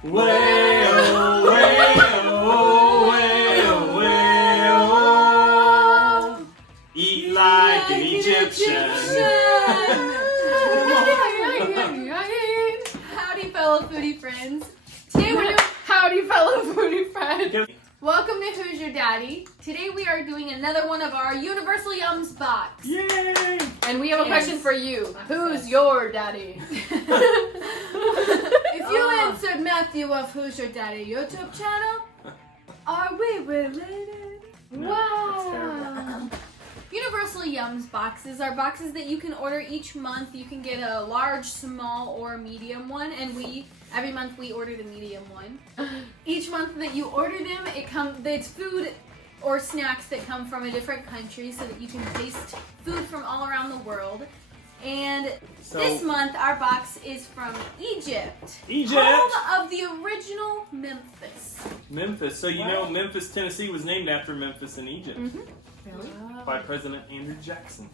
Whale, whale, whale, whale. Eat like an Egyptian. Howdy, fellow foodie friends. Today we're doing howdy, fellow foodie friends. Welcome to Hoosier Daddy. Today we are doing another one of our Universal Yums box. Yay! And we have a question for you. Who's your daddy? If you answered Matthew of Hoosier Daddy YouTube channel, are we related? No, Wow. Universal Yums boxes are boxes that you can order each month. You can get a large, small, or medium one, and every month we order the medium one. Each month that you order them, it's food or snacks that come from a different country so that you can taste food from all around the world. And this month our box is from Egypt. Home of the original Memphis. Memphis. So you know Memphis, Tennessee was named after Memphis in Egypt. Really? By President Andrew Jackson.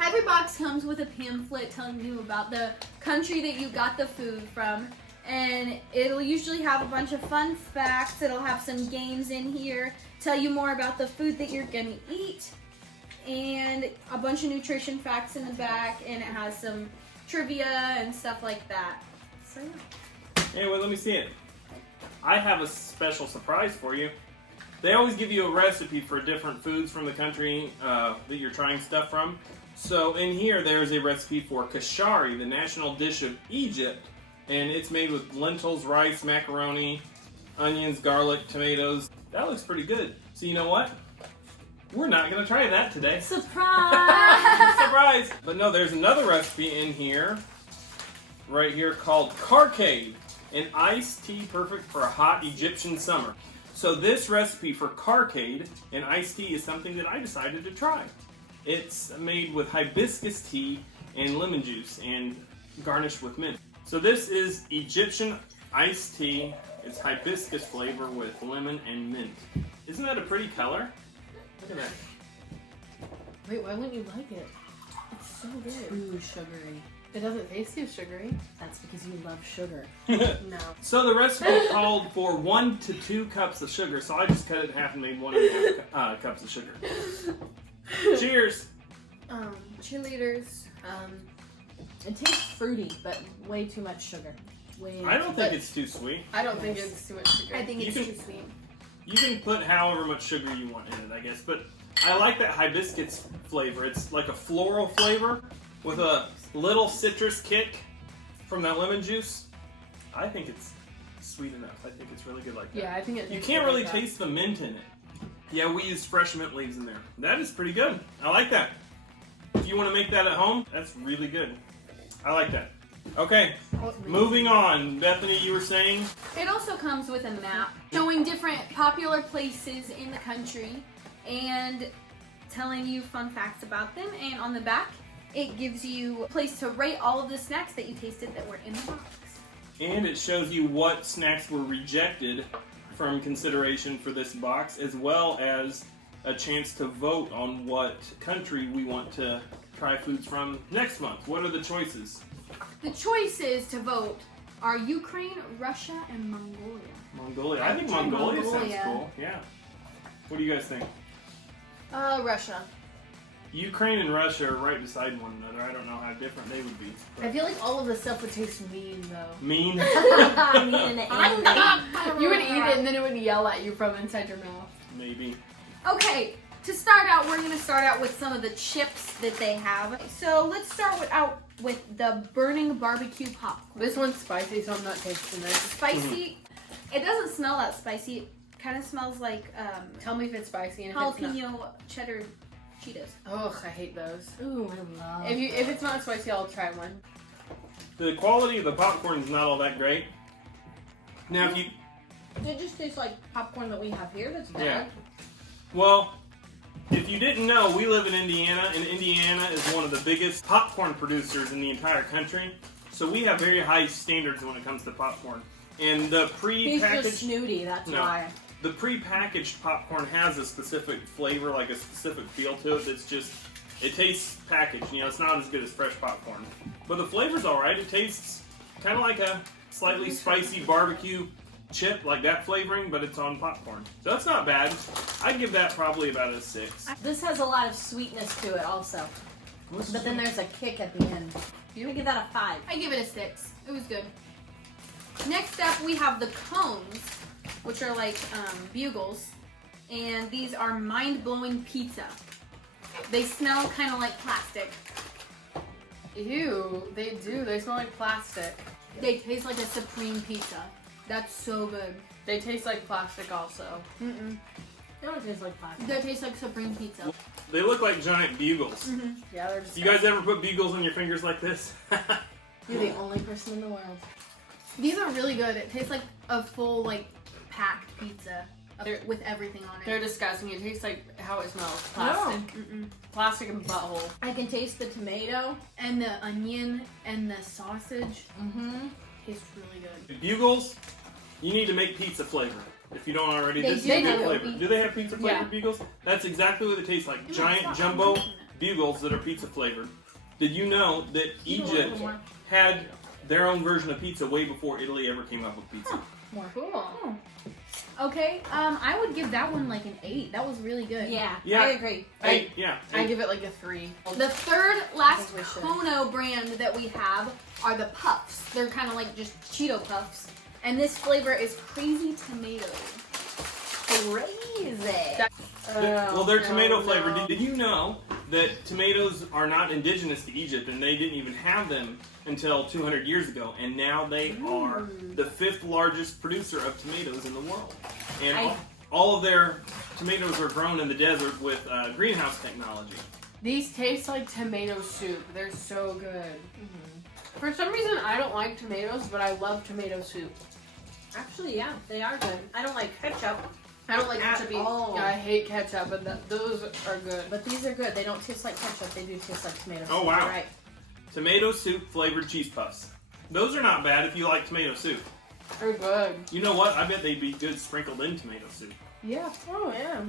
Every box comes with a pamphlet telling you about the country that you got the food from. And it'll usually have a bunch of fun facts. It'll have some games in here, tell you more about the food that you're gonna eat, and a bunch of nutrition facts in the back, and it has some trivia and stuff like that. So yeah. Anyway, let me see it. I have a special surprise for you. They always give you a recipe for different foods from the country that you're trying stuff from. So in here, there's a recipe for kashari, the national dish of Egypt. And it's made with lentils, rice, macaroni, onions, garlic, tomatoes. That looks pretty good. So you know what? We're not going to try that today. Surprise! Surprise! But no, there's another recipe in here, right here, called carcade, an iced tea perfect for a hot Egyptian summer. So this recipe for carcade, an iced tea, is something that I decided to try. It's made with hibiscus tea and lemon juice and garnished with mint. So this is Egyptian iced tea. It's hibiscus flavor with lemon and mint. Isn't that a pretty color? Look at that. Wait, why wouldn't you like it? It's so good. Too sugary. It doesn't taste too sugary. That's because you love sugar. No. So the recipe called for 1 to 2 cups of sugar, so I just cut it in half and made 1.5 cups of sugar. Cheers! Cheerleaders. It tastes fruity, but way too much sugar. I don't think it's too sweet. I don't think it's too much sugar. I think it's You too can- sweet. You can put however much sugar you want in it, I guess. But I like that hibiscus flavor. It's like a floral flavor with a little citrus kick from that lemon juice. I think it's sweet enough. I think it's really good like that. Yeah, I think it. You can't really taste the mint in it. Yeah, we used fresh mint leaves in there. That is pretty good. I like that. If you want to make that at home, that's really good. I like that. Okay, moving on. Bethany, you were saying? It also comes with a map showing different popular places in the country and telling you fun facts about them. And on the back, it gives you a place to rate all of the snacks that you tasted that were in the box. And it shows you what snacks were rejected from consideration for this box, as well as a chance to vote on what country we want to try foods from next month. What are the choices? The choices to vote are Ukraine, Russia, and Mongolia. Mongolia. I think Mongolia sounds cool. Yeah. What do you guys think? Russia. Ukraine and Russia are right beside one another. I don't know how different they would be. I feel like all of the stuff would taste mean, though. Mean? You would eat it and then it would yell at you from inside your mouth. Maybe. Okay, to start out, we're going to start out with some of the chips that they have. So let's start out with the burning barbecue popcorn. This one's spicy, so I'm not tasting it. Spicy. It doesn't smell that spicy. It kind of smells like Tell me if it's spicy and if it's not. jalapeno cheddar Cheetos. Ugh, I hate those. Ooh, I love. If it's not spicy, I'll try one. The quality of the popcorn is not all that great. Now, if you... It just tastes like popcorn that we have here. That's bad. Yeah. Well, if you didn't know, we live in Indiana, and Indiana is one of the biggest popcorn producers in the entire country. So we have very high standards when it comes to popcorn. And the He's just pre-packaged... snooty, that's No. why. The pre-packaged popcorn has a specific flavor, like a specific feel to it that's just... It tastes packaged, you know, it's not as good as fresh popcorn. But the flavor's alright. It tastes kind of like a slightly spicy barbecue chip, like that flavoring, but it's on popcorn. So that's not bad. I'd give that probably about a 6. This has a lot of sweetness to it also. But then there's a kick at the end. You would give that a 5. I give it a 6. It was good. Next up, we have the cones, which are like bugles, and these are mind-blowing pizza. They smell kind of like plastic. Ew, they do. They smell like plastic. They taste like a supreme pizza. That's so good. They taste like plastic also. Mm-mm. They don't taste like plastic. They taste like supreme pizza. They look like giant bugles. Yeah, they're just. You guys ever put bugles on your fingers like this? You're the only person in the world. These are really good. It tastes like a full, like, packed pizza with everything on They're it. disgusting. It tastes like how it smells. Plastic. Mm-mm. Plastic and butthole. I can taste the tomato. And the onion and the sausage Mm-hmm. taste really good. Bugles, you need to make pizza flavor. If you don't already, They this do is their have flavor. pizza. Do they have pizza flavored Yeah. bugles? That's exactly what it tastes like. Ooh, Giant stop. jumbo I'm liking bugles that are pizza flavored. Did you know that You don't Egypt like more? had their own version of pizza way before Italy ever came up with pizza? More. Cool. Okay, I would give that one like an 8. That was really good. Yeah, Yeah. I agree. Hey, yeah. I Hey. give it like a 3. The third last I think we should. Kono brand that we have are the puffs. They're kind of like just Cheeto puffs. And this flavor is crazy tomato. Crazy. Well, they're tomato no. flavored. Did you know that tomatoes are not indigenous to Egypt and they didn't even have them until 200 years ago? And now they are the 5th largest producer of tomatoes in the world. And all of their tomatoes are grown in the desert with greenhouse technology. These taste like tomato soup. They're so good. For some reason, I don't like tomatoes, but I love tomato soup. Actually, yeah, they are good. I don't like ketchup, I don't like At ketchup. all. Yeah, I hate ketchup, but those are good. but these are good. They don't taste like ketchup. They do taste like tomato. Oh, wow. You're right. Tomato soup flavored cheese puffs. Those are not bad if you like tomato soup. They're good. You know what? I bet they'd be good sprinkled in tomato soup. Yeah. Oh yeah.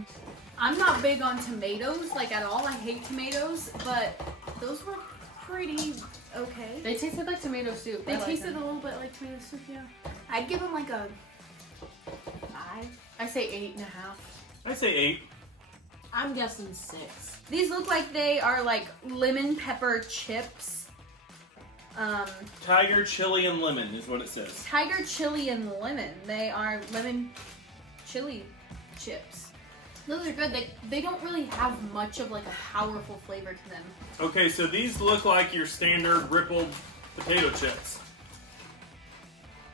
I'm not big on tomatoes, like at all. I hate tomatoes, but those were pretty okay. They tasted like tomato soup. They I like tasted them. a little bit like tomato soup, yeah. I'd give them like a 5. I say 8.5. I say 8. I'm guessing 6. These look like they are like lemon pepper chips. Tiger, chili, and lemon is what it says. Tiger chili and lemon. They are lemon chili chips. Those are good. They don't really have much of like a powerful flavor to them. Okay, so these look like your standard rippled potato chips.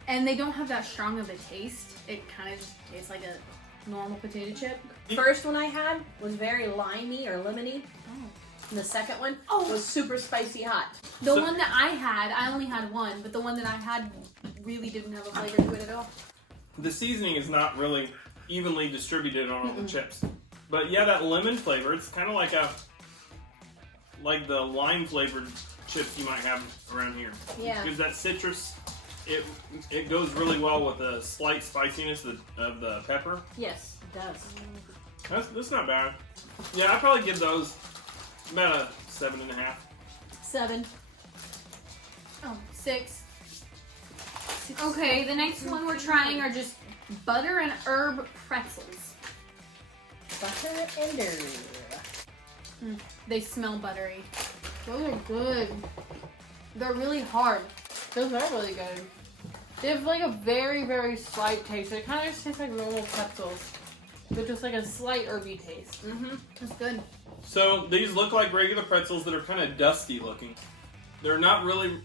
And they don't have that strong of a taste. It kind of just tastes like a normal potato chip. First one I had was very limey or lemony. Oh. And the second one Oh. was super spicy hot. The So- one that I had, I only had one, but the one that I had really didn't have a flavor to it at all. The seasoning is not really evenly distributed on all the chips. But yeah, that lemon flavor, it's kind of like the lime flavored chips you might have around here. Yeah. Because that citrus, it goes really well with the slight spiciness of the pepper. Yes, it does. That's not bad. Yeah, I'd probably give those about a 7.5. 7. Oh, 6. Okay, the next one we're trying are just butter and herb pretzels. Butter and herb. They smell buttery. Those are good. They're really hard. Those are really good. They have like a very, very slight taste. They kind of just taste like normal pretzels, but just like a slight herby taste. Mm-hmm. That's good. So these look like regular pretzels that are kind of dusty looking. They're not really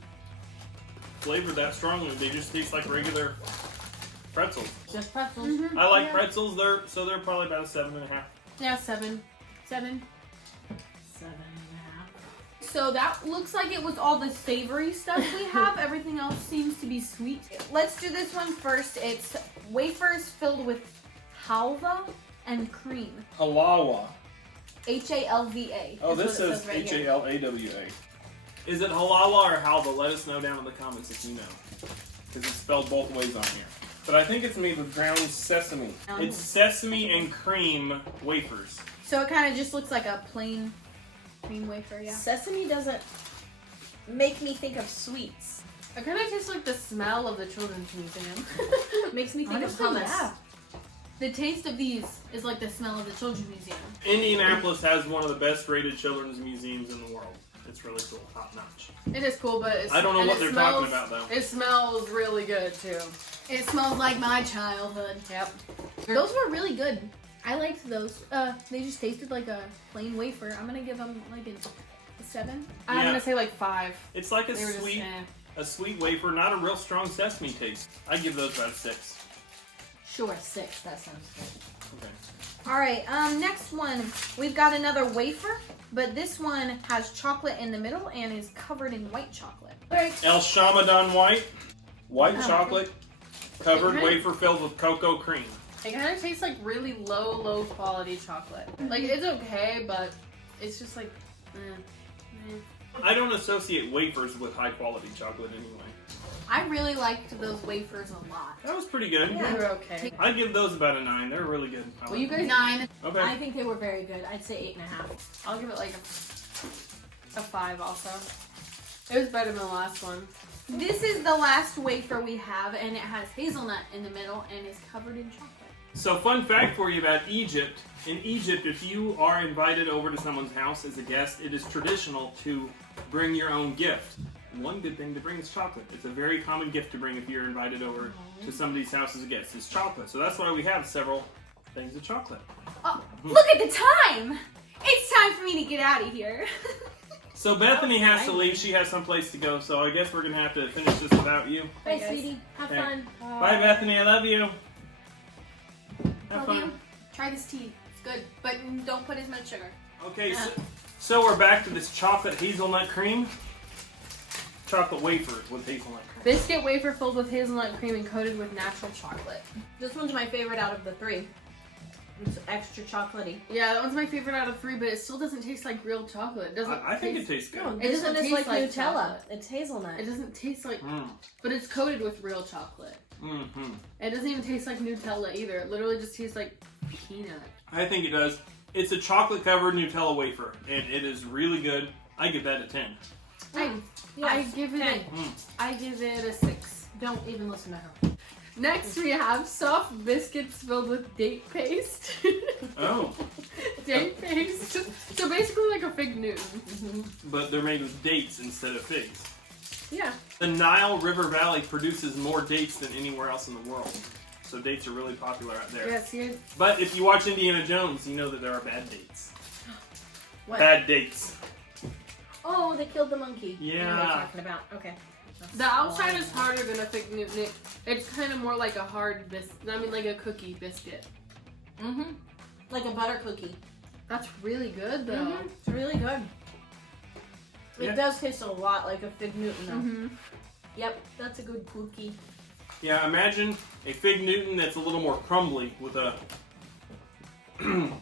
flavored that strongly. They just taste like regular pretzels. Just pretzels. Mm-hmm. I like Yeah. pretzels. They're probably about a 7.5. Yeah, 7. 7. 7.5. So that looks like it was all the savory stuff we have. Everything else seems to be sweet. Let's do this one first. It's wafers filled with halva and cream. Halawa. Halva. Oh, is this what it says right here. Halawa. Is it halala or halva? Let us know down in the comments if you know. Because it's spelled both ways on here. But I think it's made with ground sesame. It's sesame and cream wafers. So it kind of just looks like a plain cream wafer, yeah. Sesame doesn't make me think of sweets. It kind of tastes like the smell of the Children's Museum. Makes me think Honestly, of hummus. yeah. The taste of these is like the smell of the Children's Museum. Indianapolis has one of the best rated children's museums in the world. It's really cool, top notch. It is cool, but I don't know what they're talking about though. It smells really good too. It smells like my childhood. Yep. Those were really good. I liked those. They just tasted like a plain wafer. I'm gonna give them like a 7. I'm Yeah. gonna say like 5. It's like They were just, a sweet wafer, not a real strong sesame taste. I give those about a 6. Sure, 6. That sounds good. Okay. All right. Next one, we've got another wafer, but this one has chocolate in the middle and is covered in white chocolate. El Shamadan white Oh. chocolate covered Okay. wafer filled with cocoa cream. It kind of tastes like really low quality chocolate. Like it's okay, but it's just like, I don't associate wafers with high quality chocolate anyway. I really liked those wafers a lot. That was pretty good. Yeah. They're okay. I'd give those about a 9. They're really good. I Well, like you them. guys, 9. Okay. I think they were very good. I'd say 8.5. I'll give it like a 5 also. It was better than the last one. This is the last wafer we have, and it has hazelnut in the middle and is covered in chocolate. So, fun fact for you about Egypt. In Egypt, if you are invited over to someone's house as a guest, it is traditional to bring your own gift. One good thing to bring is chocolate. It's a very common gift to bring if you're invited over to somebody's house as a guest. It's chocolate. So that's why we have several things of chocolate. Oh, look at the time! It's time for me to get out of here. So Bethany has to leave. She has someplace to go. So I guess we're going to have to finish this without you. Bye, guys. sweetie. Have Okay. fun. Bye, Bethany. I love you. Have Love you. fun. Try this tea. It's good, but don't put as much sugar. Okay, so we're back to this chocolate hazelnut cream. Chocolate wafers with hazelnut cream. Biscuit wafer filled with hazelnut cream and coated with natural chocolate. This one's my favorite out of the 3. It's extra chocolatey. Yeah, that one's my favorite out of 3, but it still doesn't taste like real chocolate. It doesn't. I think it tastes good. No, It this doesn't one is taste like like Nutella. chocolate. It's hazelnut. It doesn't taste like, Mm. but it's coated with real chocolate. Mm-hmm. It doesn't even taste like Nutella either. It literally just tastes like peanut. I think it does. It's a chocolate covered Nutella wafer, and it is really good. I give that a 10. I give it. Mm. I give it a 6. Don't even listen to her. Next, we have soft biscuits filled with date paste. Oh, Date paste. So basically, like a fig Newton. but they're made with dates instead of figs. Yeah. The Nile River Valley produces more dates than anywhere else in the world. So dates are really popular out there. Yeah. See, But if you watch Indiana Jones, you know that there are bad dates. What? Bad dates. Oh, they killed the monkey. Yeah. What are they talking about? Okay. the outside is harder than a fig Newton. It's kind of more like a hard biscuit. I mean, like a cookie biscuit. Mm-hmm. Like a butter cookie. That's really good though. Mhm. It's really good. Yeah. It does taste a lot like a fig Newton though. Mm-hmm. Yep, that's a good cookie. Yeah, imagine a fig Newton that's a little more crumbly with a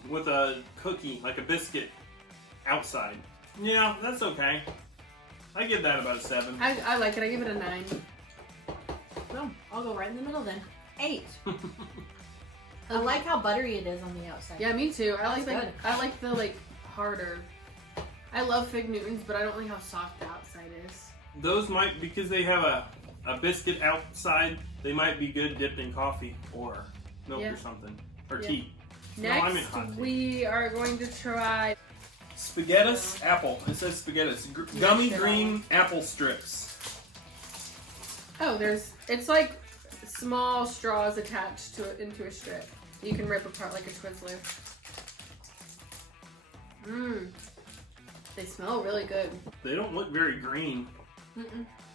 with a cookie, like a biscuit, outside. Yeah, that's okay. I give that about a 7. I like it. I give it a 9. Well, I'll go right in the middle then. 8. I like how buttery it is on the outside. Yeah, me too. I like That's the good. I like the like harder. I love fig Newtons, but I don't like how soft the outside is. Those might, because they have a biscuit outside, they might be good dipped in coffee or milk Yeah. or something. Or Yeah. tea. No, I meant Next, hot tea. we are going to try. Spaghettis apple. It says spaghettis. Gummy Yes, green apple strips. Oh, it's like small straws attached to it into a strip. You can rip apart like a Twizzler. Mmm. They smell really good. They don't look very green.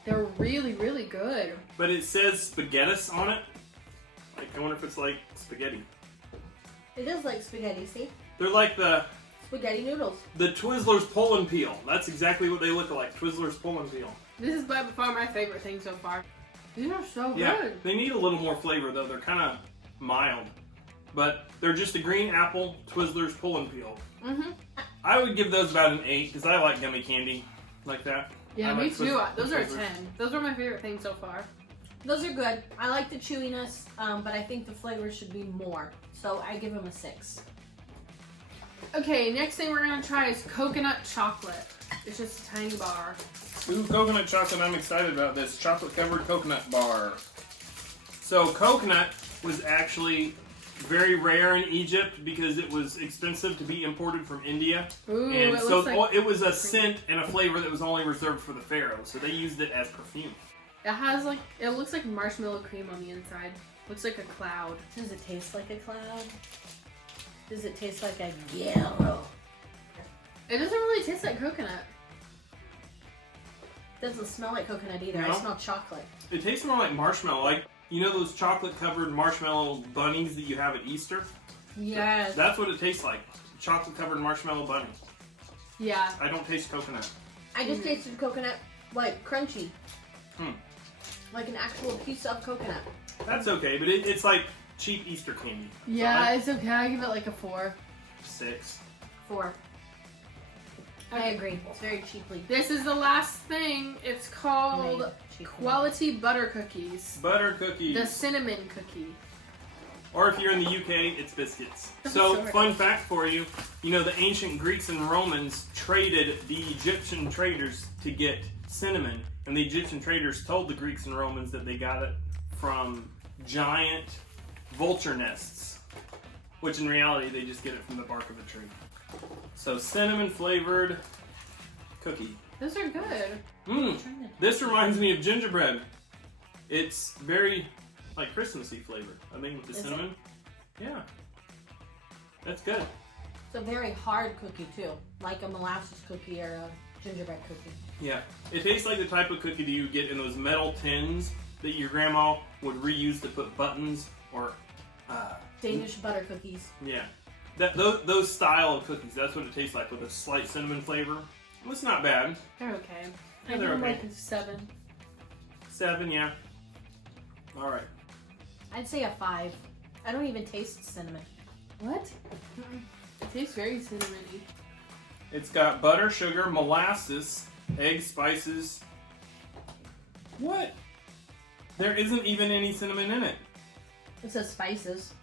They're really, really good. But it says spaghettis on it. Like, I wonder if it's like spaghetti. It is like spaghetti, see? They're like the Spaghetti noodles. Twizzlers pull and peel. That's exactly what they look like. Twizzlers pull and peel. This is by far my favorite thing so far. These are so Yeah, good. they need a little more flavor though. They're kind of mild. But they're just a green apple Twizzlers pull and peel. Mm-hmm. I would give those about an 8 because I like gummy candy like that. Yeah, I me like too. Twizzlers. Those are a 10. Those are my favorite things so far. Those are good. I like the chewiness, but I think the flavor should be more. So I give them a 6. Okay, next thing we're gonna try is coconut chocolate. It's just a tiny bar. Ooh, coconut chocolate. I'm excited about this. Chocolate covered coconut bar. So coconut was actually very rare in Egypt because it was expensive to be imported from India. Ooh, And it so looks like it was a scent and a flavor that was only reserved for the pharaoh. So they used it as perfume. it has like it looks like marshmallow cream on the inside. Looks like a cloud. Does it taste like a cloud? Does it taste like a yellow? It doesn't really taste like coconut. Doesn't smell like coconut either. No? I smell chocolate. It tastes more like marshmallow. Like, you know those chocolate covered marshmallow bunnies that you have at Easter? Yes. That's what it tastes like. Chocolate covered marshmallow bunny. Yeah. I don't taste coconut. I just tasted coconut, like crunchy. Hmm. Like an actual piece of coconut. That's okay, but it's like cheap Easter candy. Yeah, So it's okay. I give it like a 4. I'm 6. 4. I agree. It's very cheaply. This is the last thing. It's called made. Cheaply. Quality Butter Cookies. Butter cookies. The cinnamon cookie. Or if you're in the UK, it's biscuits. I'm So, sorry. fun fact for you, you know the ancient Greeks and Romans traded the Egyptian traders to get cinnamon, and the Egyptian traders told the Greeks and Romans that they got it from giant vulture nests, which in reality they just get it from the bark of a tree. So cinnamon flavored cookie. Those are good. Mmm. This reminds me of gingerbread. It's very like Christmassy flavored. I think with the Is it? cinnamon. Yeah. That's good. It's a very hard cookie too, like a molasses cookie or a gingerbread cookie. Yeah. It tastes like the type of cookie that you get in those metal tins that your grandma would reuse to put buttons or Danish butter cookies. yeah. Those style of cookies, that's what it tastes like with a slight cinnamon flavor. It's not bad. They're okay. Yeah, I they're give them okay. like a 7. 7, yeah. Alright. I'd say a 5. I don't even taste cinnamon. What? It tastes very cinnamony. It's got butter, sugar, molasses, egg, spices. What? There isn't even any cinnamon in it. It says spices.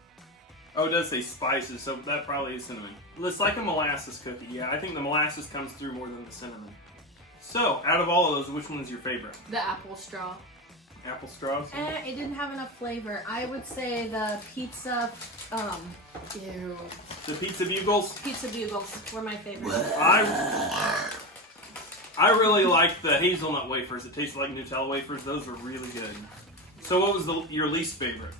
Oh, it does say spices, so that probably is cinnamon. It's like a molasses cookie. Yeah, I think the molasses comes through more than the cinnamon. So, out of all of those, which one is your favorite? The apple straw. Apple straws? It didn't have enough flavor. I would say the pizza, Ew. The pizza bugles? pizza bugles were my favorite. I really like the hazelnut wafers. It tastes like Nutella wafers. Those are really good. So what was your least favorite?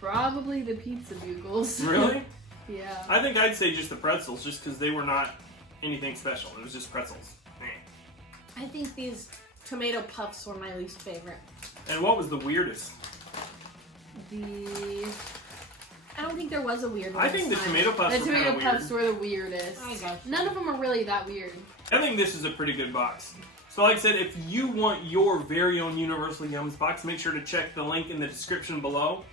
Probably the pizza bugles. Really? Yeah. I think I'd say just the pretzels, just because they were not anything special. It was just pretzels. I think these tomato puffs were my least favorite. And what was the weirdest? I don't think there was a weird one. I think the this time. tomato puffs The were tomato kind of puffs weird. were the weirdest. I guess. None of them are really that weird. I think this is a pretty good box. So like I said, if you want your very own Universal Yums box, make sure to check the link in the description below.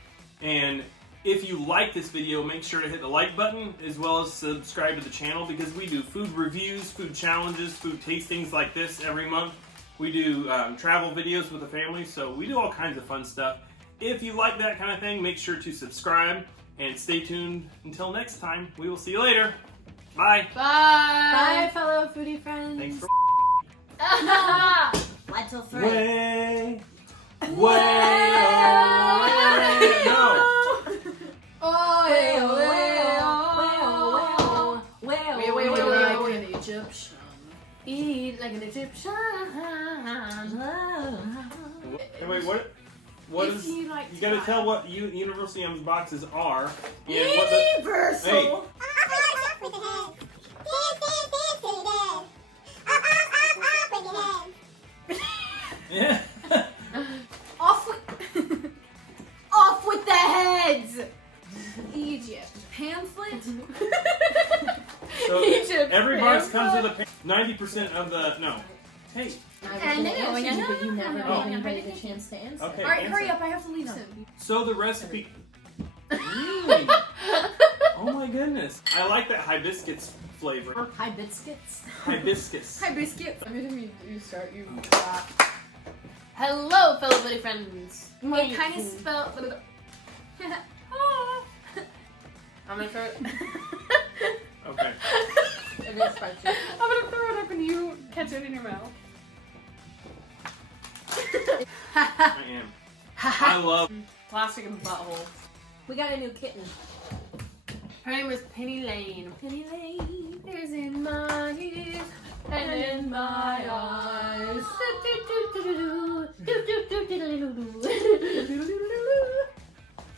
And if you like this video, make sure to hit the like button as well as subscribe to the channel because we do food reviews, food challenges, food tastings like this every month. We do travel videos with the family, so we do all kinds of fun stuff. If you like that kind of thing, make sure to subscribe and stay tuned. Until next time, we will see you later. Bye. Bye, fellow foodie friends. Thanks for 1, 2, 3. way, way, no. Like an Egyptian. Eat like an Egyptian. Hey, wait, what If is? you like You gotta to tell what Universal Yums boxes are. And what the, Universal. hey, yeah. Off with the heads. Egypt. Pamphlet? So Egypt, every box comes pamphlet. with a 90% of the no. Hey, I was gonna answer you, but you never Oh. gave anybody the chance to answer. Okay. Alright, answer. hurry up. I have to leave soon. So the recipe. Really? Oh my goodness! I like that hibiscus flavor. Hi, biscuits. Hibiscus. Hi, Biscuit. Every time you start, you clap. Hello, fellow buddy friends. It kind of spelled. I'm gonna throw it. Okay. I'm gonna throw it when you catch it in your mouth. I am. I love. Plastic and butthole. We got a new kitten. Her name is Penny Lane. Penny Lane. Is in my ears and in my eyes.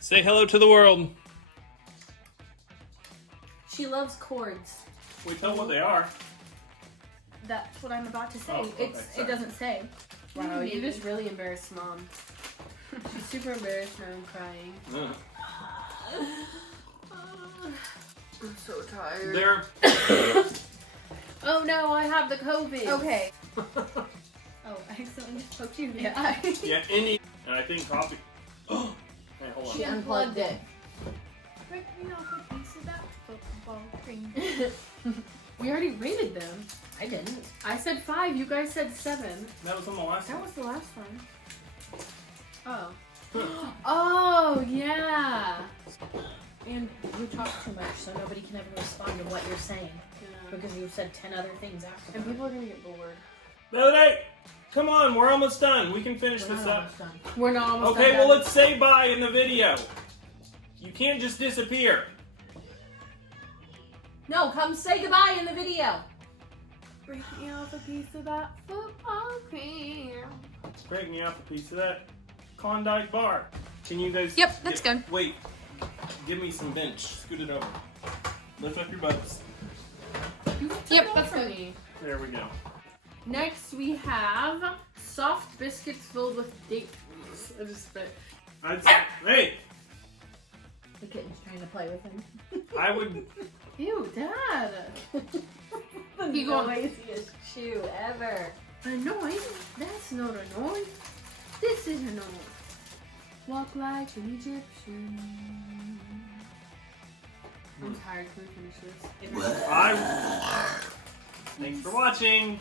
Say hello to the world. She loves chords. We tell what they are. That's what I'm about to say. Oh, okay, sorry. It doesn't say. Wow, you just really embarrassed Mom. She's super embarrassed now and crying. I'm so tired. They're. Oh no, I have the COVID. Okay. Oh, I accidentally just poked you in the eye. Yeah, Indy. And I think coffee. Oh! Hey, hold on. She unplugged it. Break me off a piece of that football cream. We already rated them. I didn't. I said 5, you guys said 7. That was on the last That one. was the last one. Oh. Oh, yeah. And you talk too much, so nobody can ever respond to what you're saying. Yeah. Because you said 10 other things after And that. people are gonna get bored. Melody! Come on, we're almost done. We can finish We're this not up. almost done. We're not almost Okay, done, well, guys. let's say bye in the video. You can't just disappear. No, come say goodbye in the video. Break me off a piece of that football cream. Break me off a piece of that Klondike bar. Can you guys... Yep, that's good. Wait. Give me some bench. Scoot it over. Lift up your butts. Yep, That's that's for good. me. There we go. Next, we have soft biscuits filled with date. I just spit. I'd say... Hey! The kitten's trying to play with him. I would... Ew, Dad. The You go- noisiest chew ever. Annoying? That's not annoying. This is annoying. Walk like an Egyptian. I'm tired. Can we finish this? Thanks for watching.